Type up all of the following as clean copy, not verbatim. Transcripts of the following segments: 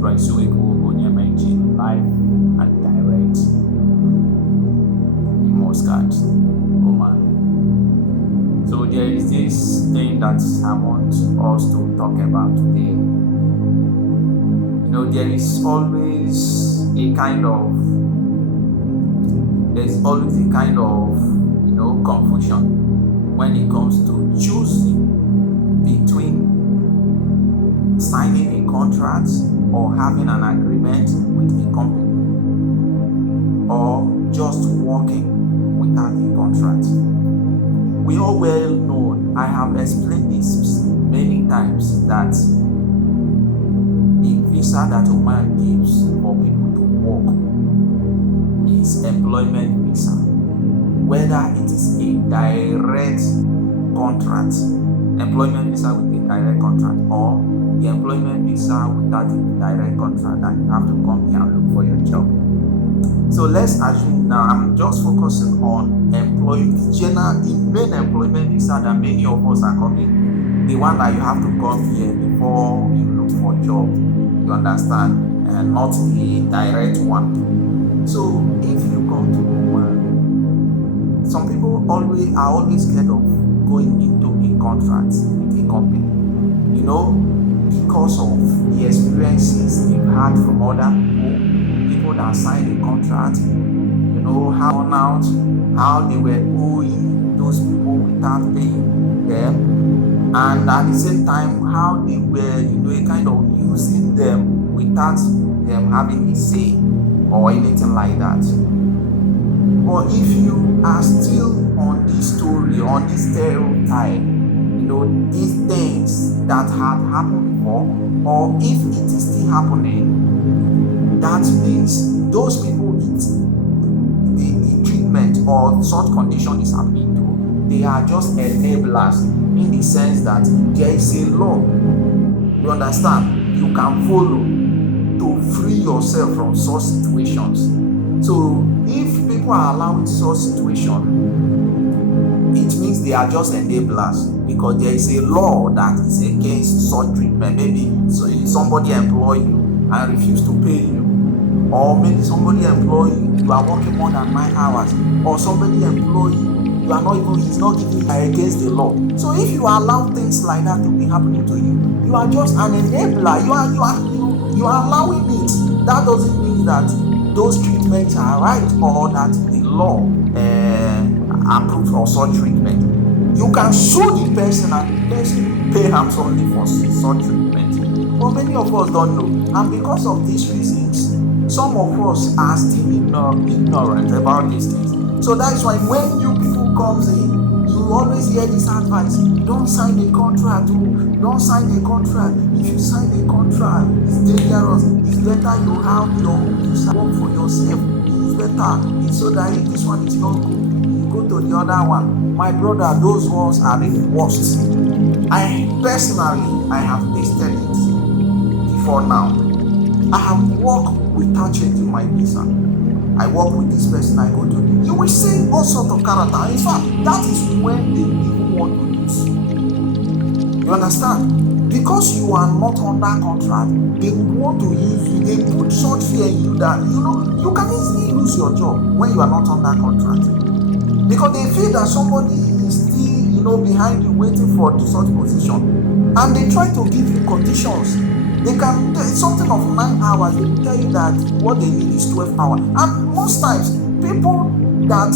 Brunsuiku Onyamenjin live and direct in Muscat, Oman. So there is this thing that I want us to talk about today. There is always a kind of confusion when it comes to choosing between signing a contract or having an agreement with a company or just working without a contract. We all well know, I have explained this many times, that the visa that Oman gives for people to work is employment visa, whether it is a direct contract, employment visa with a direct contract, or the employment visa without a direct contract, and you have to come here and look for your job. So let's assume now, I'm just focusing on the main employment visa that many of us are coming, the one that you have to come here before you look for a job, you understand, and not the direct one. So if you come to Oman, some people are always scared of going into a contract with a company, because of the experiences they've had from other people that signed a contract, how they were owing those people without paying them, and at the same time how they were, kind of using them without them having a say or anything like that. But if you are still on this story, on this stereotype, these things that had happened before, or if it is still happening, that means those people the treatment or such condition is happening to, they are just enablers, in the sense that there is a law, you understand, you can follow to free yourself from such situations. So if people are allowing such situation, it means they are just enablers, because there is a law that is against such treatment. Maybe somebody employ you and refuse to pay you, or maybe somebody employ you are working more than 9 hours, or somebody employ you he's not giving you against the law. So if you allow things like that to be happening to you, you are just an enabler. You are allowing it. That doesn't mean that those treatments are right, or that the law approves of such treatment. You can sue the person, and the person pay handsomely for such treatment. But many of us don't know, and because of these reasons, some of us are still ignorant about these things. So that's why when new people comes in, you always hear this advice: don't sign a contract. Don't sign a contract. If you sign a contract, it's dangerous. It's better you have your work for yourself. It's better. It's so that if this one is not good, you go to the other one. My brother, those ones are the worst. I have tasted it before now. I have worked without changing my visa. I work with this person, I go to them. You will see all sorts of character. In fact, that is when they even want to use. You understand? Because you are not under contract, they want to use you. They put such fear in you that, you can easily lose your job when you are not under contract. Because they feel that somebody is still, behind you waiting for such position. And they try to give you conditions. They can tell something of 9 hours, they will tell you that what they need is 12 hours. And most times, people that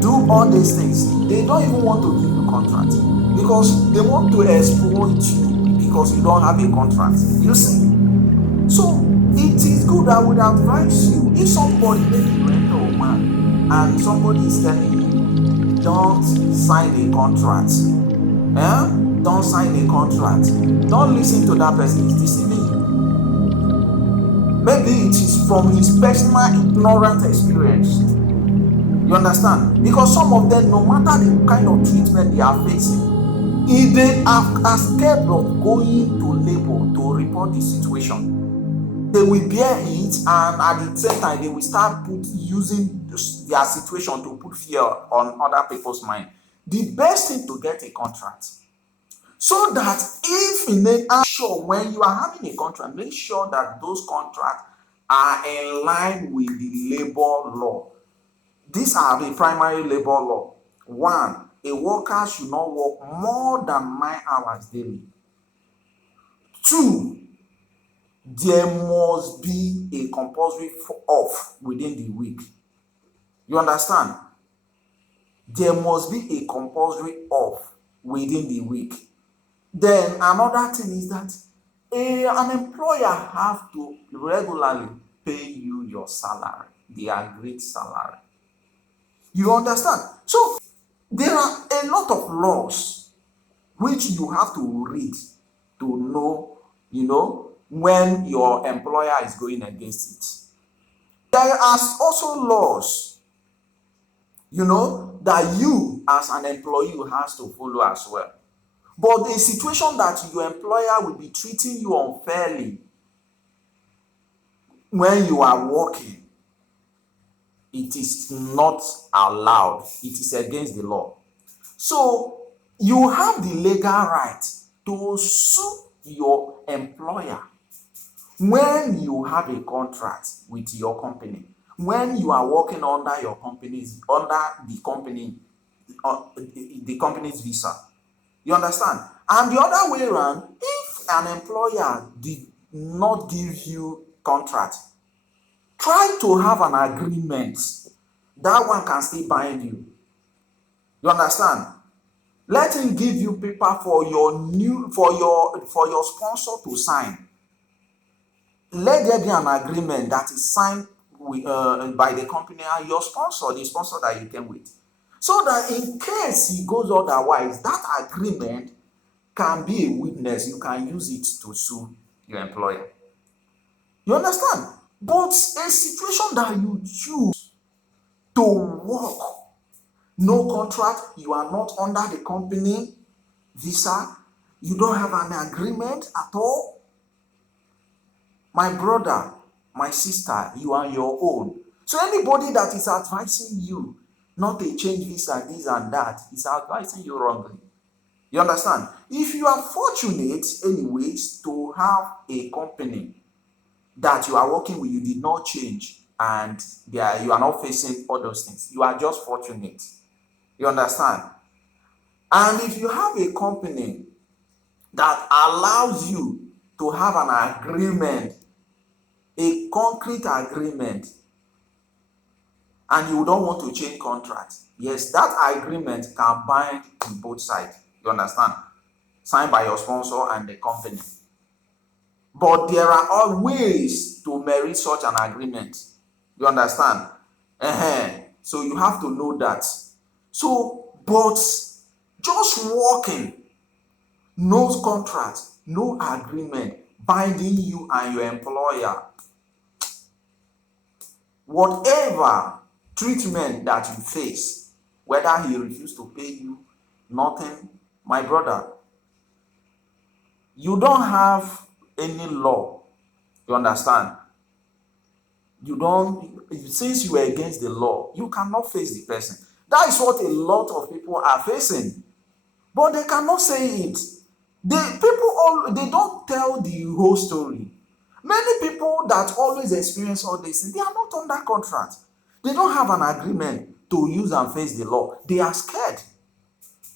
do all these things, they don't even want to give you contract, because they want to exploit you because you don't have a contract. You see? So it is good. I would advise you, if somebody, maybe you enter Oman and somebody is telling you, don't sign a contract. Don't sign a contract. Don't listen to that person. He's deceiving you. Maybe it is from his personal ignorant experience. You understand? Because some of them, no matter the kind of treatment they are facing, if they are scared of going to labor to report the situation, they will bear it, and at the same time, they will start using their situation to put fear on other people's mind. The best thing to get a contract. So that if in a sure when you are having a contract, make sure that those contracts are in line with the labor law. These are the primary labor law. One, a worker should not work more than 9 hours daily. Two, there must be a compulsory off within the week. You understand? There must be a compulsory off within the week. Then another thing is that an employer has to regularly pay you your salary, the agreed salary. You understand? So there are a lot of laws which you have to read to know, when your employer is going against it. There are also laws, that you as an employee has to follow as well. But a situation that your employer will be treating you unfairly when you are working, it is not allowed. It is against the law. So you have the legal right to sue your employer when you have a contract with your company, when you are working under the company's visa. You understand? And the other way around, if an employer did not give you contract, try to have an agreement. That one can still bind you. You understand? Let him give you paper for your sponsor to sign. Let there be an agreement that is signed by the company and your sponsor, the sponsor that you came with. So that in case he goes otherwise, that agreement can be a witness. You can use it to sue your employer. You understand? But a situation that you choose to work, no contract, you are not under the company visa, you don't have an agreement at all. My brother, my sister, you are your own. So anybody that is advising you not to change visa, this and that, is advising you wrongly. You understand? If you are fortunate anyways to have a company that you are working with, you did not change, and you are not facing all those things, you are just fortunate. You understand? And if you have a company that allows you to have an agreement, a concrete agreement, and you don't want to change contract, yes, that agreement can bind on both sides. You understand? Signed by your sponsor and the company. But there are all ways to merit such an agreement. You understand? So you have to know that. So, but just working, no contract, no agreement binding you and your employer, whatever treatment that you face, whether he refused to pay you, nothing, my brother, you don't have any law. You understand? Since you are against the law, you cannot face the person. That is what a lot of people are facing. But they cannot say it. They don't tell the whole story. Many people that always experience all this, they are not under contract. They don't have an agreement to use and face the law. They are scared.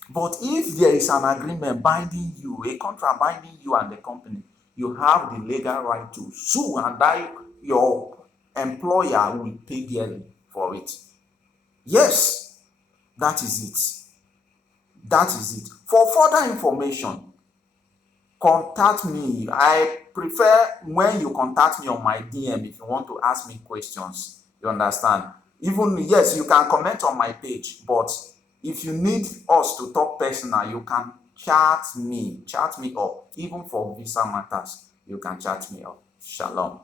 But if there is an agreement binding you, a contract binding you and the company, you have the legal right to sue, and your employer will pay dearly for it. Yes, that is it. That is it. For further information, contact me. I prefer when you contact me on my DM if you want to ask me questions. You understand? Even, yes, you can comment on my page, but if you need us to talk personal, you can chat me up. Even for visa matters, you can chat me up. Shalom.